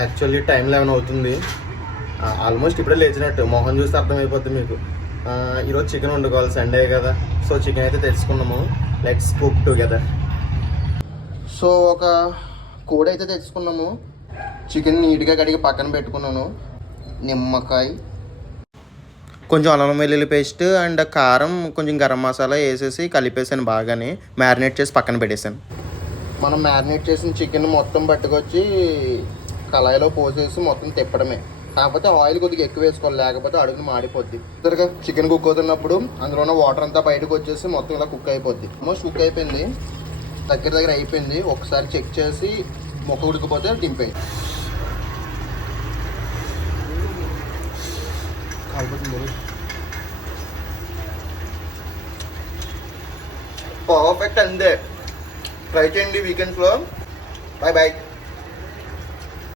Actually time 11 అవుతుంది. Almost ఇప్పుడే లేచినట్టు, మొహం చూస్తే అర్థమైపోద్ది మీకు. ఈరోజు చికెన్ వండుకోవాలి, సండే కదా. సో చికెన్ అయితే తెచ్చుకున్నాము. Let's cook together. సో ఒక కోడి అయితే తెచ్చుకున్నాము. చికెన్ నీట్గా కడిగి పక్కన పెట్టుకున్నాను. నిమ్మకాయ, కొంచెం అల్లం వెల్లుల్లి పేస్ట్ అండ్ కారం, కొంచెం గరం మసాలా వేసేసి కలిపేసాను. బాగానే మ్యారినేట్ చేసి పక్కన పెట్టేశాను. మనం మ్యారినేట్ చేసిన చికెన్ మొత్తం పట్టుకొచ్చి కళాయిలో పోసేసి మొత్తం తిప్పడమే. కాకపోతే ఆయిల్ కొద్దిగా ఎక్కువ వేసుకోవాలి, లేకపోతే అడుగుని మాడిపోద్ది. ఇద్దరుగా చికెన్ కుక్ అవుతున్నప్పుడు అందులో ఉన్న వాటర్ అంతా బయటకు వచ్చేసి మొత్తం ఇలా కుక్ అయిపోద్ది. ఆల్మోస్ట్ కుక్ అయిపోయింది, దగ్గర అయిపోయింది. ఒకసారి చెక్ చేసి మొక్క ఉడికిపోతే దింపేయి. పర్ఫెక్ట్, అంతే. ట్రై చేయండి వీకెండ్స్లో. Bye bye.